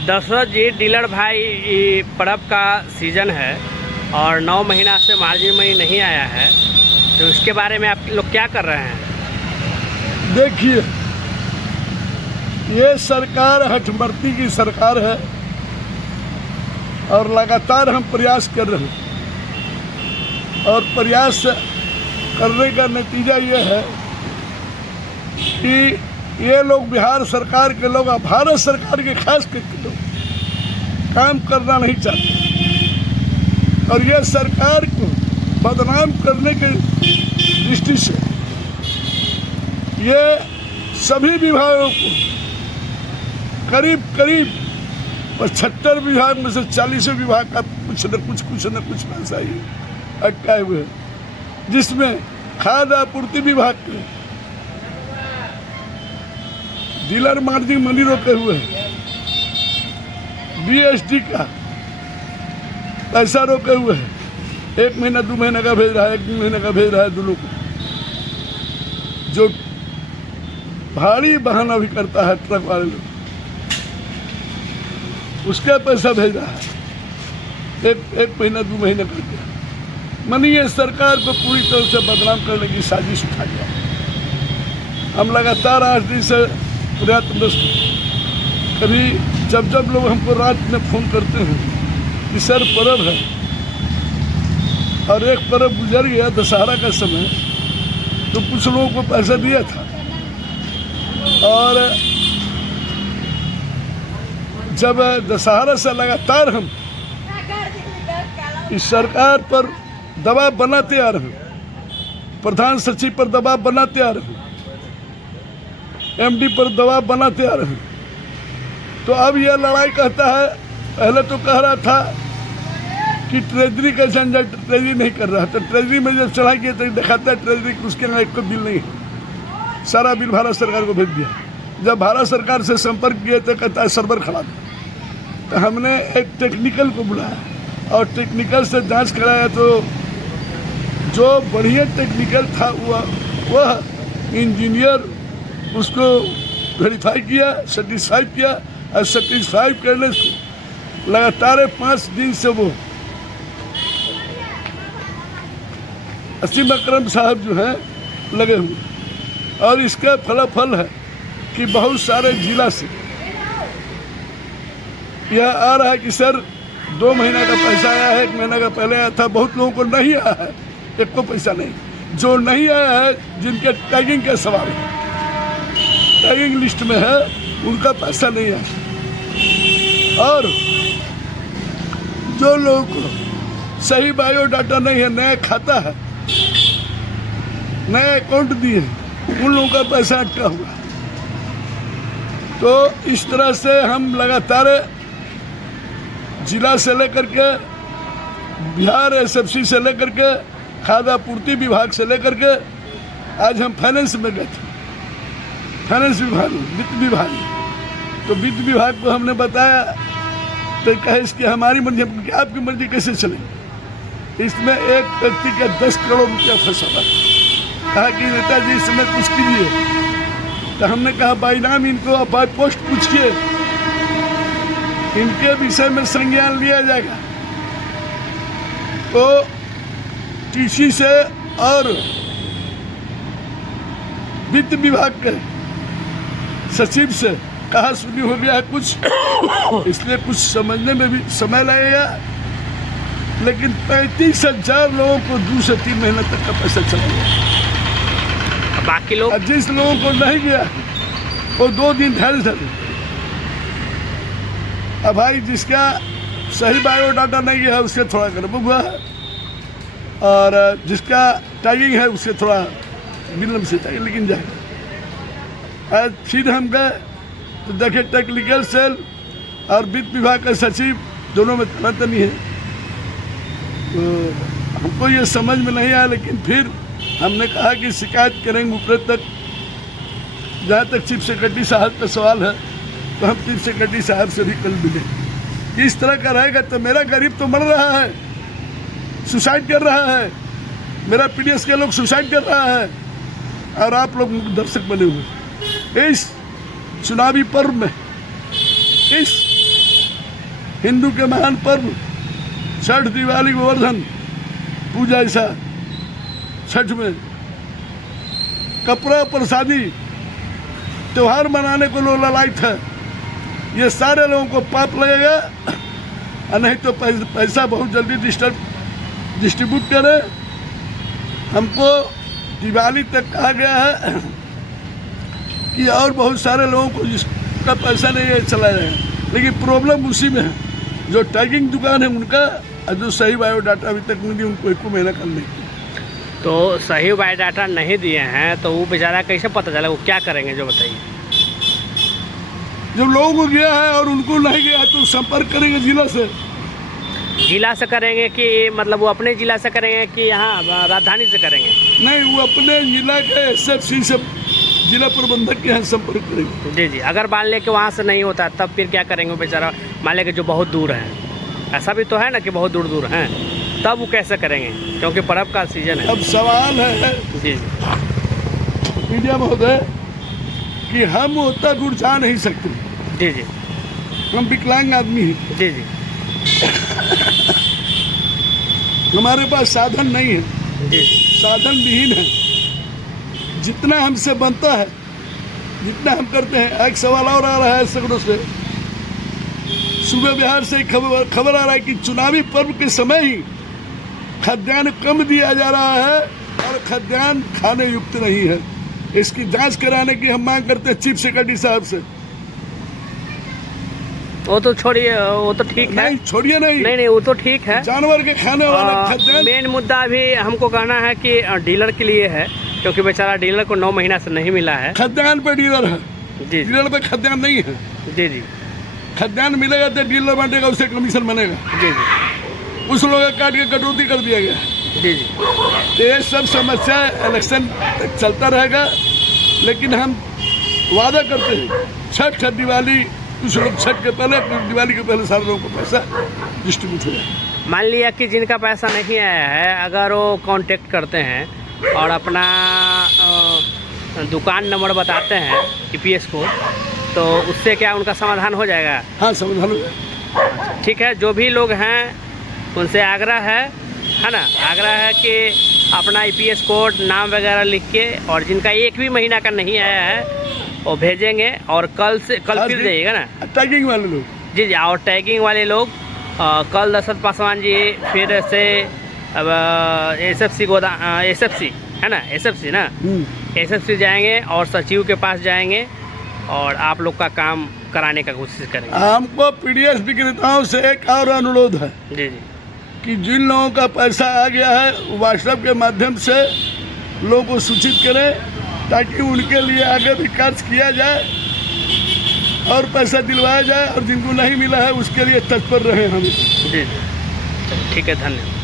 दशरथ जी, dealer भाई, ये पर्व का सीज़न है और 9 महीना से मार्जिन मनी नहीं आया है, तो इसके बारे में आप लोग क्या कर रहे हैं? देखिए, ये सरकार हठमर्ती की सरकार है और लगातार हम प्रयास कर रहे हैं और प्रयास करने का नतीजा ये है कि ये लोग बिहार सरकार के लोग, भारत सरकार के खास करके लोग काम करना नहीं चाहते और ये सरकार को बदनाम करने की दृष्टि से ये सभी विभागों को करीब 75 विभाग में से 40 विभाग का कुछ न कुछ पैसा ही अटकाए हुए हैं, जिसमें खाद्य आपूर्ति विभाग के डीलर मार्जिन मनी रोके हुए हैं, DSD का पैसा रोके हुए हैं, 1 महीना 2 महीने का भेज रहा है, 1 महीने का भेज रहा है दोनों को। जो भारी वाहन अभी करता है ट्रक वाले लोग, उसका पैसा भेज रहा है, एक महीना 2 महीने करके। मनी ये सरकार को पूरी तरह से बदनाम करने की साजिश उठा गया। हम लगातार 8 दिन से प्रयत्नरत, कभी जब लोग हमको रात में फ़ोन करते हैं कि सर पर्व है, और एक पर्व गुजर गया दशहरा का समय, तो कुछ लोगों को पैसा दिया था और जब दशहरा से लगातार हम इस सरकार पर दबाव बनाते आ रहे हैं, प्रधान सचिव पर दबाव बनाते आ रहे हैं, MD पर दबाव बनाते आ रहे हैं, तो अब यह लड़ाई कहता है। पहले तो कह रहा था कि ट्रेजरी का झंझट, ट्रेजरी नहीं कर रहा, तो ट्रेजरी में जब चढ़ाई किया तो दिखाता है ट्रेजरी उसके यहाँ एक को बिल नहीं है, सारा बिल भारत सरकार को भेज दिया। जब भारत सरकार से संपर्क किए तो कहता है सर्वर खराब। तो हमने एक टेक्निकल को बुलाया और टेक्निकल से जांच कराया, तो जो बढ़िया टेक्निकल था वह इंजीनियर उसको वेरीफाई किया, सेटिस्फाई किया, और सेटिस्फाई करने से लगातार 5 दिन से वो असीम अकरम साहब जो हैं लगे हुए, और इसका फलाफल है कि बहुत सारे जिला से यह आ रहा है कि सर 2 महीना का पैसा आया है, 1 महीना का पहले आया था, बहुत लोगों को नहीं आया है, एक को पैसा नहीं। जो नहीं आया है, जिनके टैगिंग का सवाल है, टैगिंग लिस्ट में है, उनका पैसा नहीं आया, और जो लोगों को सही बायोडाटा नहीं है, नया खाता है, नया अकाउंट दिए, उन लोगों का पैसा अटका हुआ। तो इस तरह से हम लगातार जिला से लेकर के, बिहार SFC से लेकर के, खाद्य आपूर्ति विभाग से लेकर के, आज हम फाइनेंस में गए थे, फाइनेंस विभाग, वित्त विभाग। तो वित्त विभाग को हमने बताया, तो कहे इसकी हमारी मर्जी, आपकी मर्जी कैसे चलेगी? इसमें एक व्यक्ति का 10 करोड़ रुपया फंसा था। कहा कि नेताजी इस समय कुछ कीजिए। तो हमने कहा बाई नाम इनको बाई पोस्ट पूछिए, इनके विषय में संज्ञान लिया जाएगा। तो TC से और वित्त विभाग के सचिव से कहा सुनी हो गया है कुछ, इसलिए कुछ समझने में भी समय लगेगा, लेकिन 35,000 लोगों को 2 से 3 महीने तक का पैसा चला गया। बाकी लोग, जिस लोगों को नहीं गया वो 2 दिन धैर्य धरे। अब भाई जिसका सही बायोडाटा नहीं गया है उसके थोड़ा गड़बड़ हुआ है, और जिसका टैगिंग है उससे थोड़ा विलम्ब से चाहिए, लेकिन जाएगा। आज फिर हम गए तो देखे टेक्निकल सेल और वित्त विभाग का सचिव दोनों में तनातनी है। तो हमको ये समझ में नहीं आया, लेकिन फिर हमने कहा कि शिकायत करेंगे ऊपर तक। जहाँ तक चीफ सेक्रेटरी साहब का सवाल है, तो हम चीफ सेक्रेटरी साहब से भी कल मिले कि इस तरह का रहेगा तो मेरा गरीब तो मर रहा है, सुसाइड कर रहा है, मेरा PDS के लोग सुसाइड कर रहा है, और आप लोग दर्शक बने हुए। इस चुनावी पर्व में, इस हिंदू के महान पर्व छठ, दिवाली, गोवर्धन पूजा, ऐसा छठ में कपड़ा, प्रसादी, त्यौहार मनाने को लोग ललायत है। ये सारे लोगों को पाप लगेगा, और नहीं तो पैसा बहुत जल्दी डिस्ट्रीब्यूट करें। हमको दिवाली तक कहा गया है कि और बहुत सारे लोगों को जिसका पैसा नहीं है चला जाएगा, लेकिन प्रॉब्लम उसी में है जो टैगिंग दुकान है उनका, और जो सही बायोडाटा अभी तक नहीं दी उनको 1 महीना करने की। तो सही बायोडाटा नहीं दिए हैं तो वो बेचारा कैसे पता चला, वो क्या करेंगे जो बताइए। जब लोगों को गया है और उनको नहीं गया तो संपर्क करेंगे जिला से। जिला से करेंगे कि मतलब वो अपने जिला से करेंगे कि यहाँ राजधानी से करेंगे? नहीं, वो अपने जिला के SFC से, जिला प्रबंधक के यहाँ संपर्क करेंगे। जी जी। अगर मान ले कि वहाँ से नहीं होता तब फिर क्या करेंगे? वो बेचारा मान ले कि जो बहुत दूर है, ऐसा भी तो है ना कि बहुत दूर दूर हैं, तब वो कैसे करेंगे क्योंकि पर्व का सीजन है। अब सवाल है जी मीडिया महोदय कि हम उतना दूर जा नहीं सकते। जी जी। हम विकलांग आदमी हैं। जी जी। हमारे पास साधन नहीं है। जी। साधन विहीन है। जितना हमसे बनता है, जितना हम करते हैं। एक सवाल और आ रहा है सगड़ों से, सुबह बिहार से खबर आ रहा है कि चुनावी पर्व के समय ही खाद्यान्न कम दिया जा रहा है और खाद्यान्न खाने युक्त नहीं है। इसकी जांच कराने की हम मांग करते हैं चीफ सेक्रेटरी साहब से। वो तो छोड़िए, वो तो ठीक है। नहीं छोड़िए, नहीं, वो तो ठीक है। जानवर के खाने वाला खाद्यान्न। मेन मुद्दा अभी हमको कहना है कि डीलर के लिए है, क्योंकि बेचारा डीलर को 9 महीना से नहीं मिला है। खाद्यान्न पे डीलर है। जी। डीलर पे खाद्यान्न नहीं है। जी जी। खाद्यान्न मिलेगा तो डीलर बांटेगा, उसे कमीशन बनेगा। जी जी। उस लोगों का काट के कटौती कर दिया गया। जी जी। तो ये सब समस्या इलेक्शन तक चलता रहेगा, लेकिन हम वादा करते हैं छठ, दिवाली, कुछ लोग छठ के पहले, दिवाली के पहले सारे लोगों को पैसा डिस्ट्रीब्यूट हो जाए। मान लिया कि जिनका पैसा नहीं आया है, अगर वो कांटेक्ट करते हैं और अपना दुकान नंबर बताते हैं EPS को, तो उससे क्या उनका समाधान हो जाएगा? हाँ, समाधान हो जाएगा। ठीक है। जो भी लोग हैं उनसे आग्रह है ना, आग्रह है कि अपना EPS कोड, नाम वगैरह लिख के, और जिनका 1 भी महीना का नहीं आया है वो भेजेंगे, और कल फिर जाइएगा ना टैगिंग वाले लोग। जी जी। और टैगिंग वाले लोग कल दशरथ पासवान जी फिर से अब SFC SFC है ना, SFC ना, SFC जाएंगे और सचिव के पास जाएंगे और आप लोग का काम कराने का कोशिश करेंगे। हमको PDS विक्रेताओं से एक और अनुरोध है। जी जी। कि जिन लोगों का पैसा आ गया है व्हाट्सएप के माध्यम से लोगों को सूचित करें, ताकि उनके लिए आगे भी कार्य किया जाए और पैसा दिलवाया जाए, और जिनको नहीं मिला है उसके लिए तत्पर रहे हम। जी। ठीक है, धन्यवाद।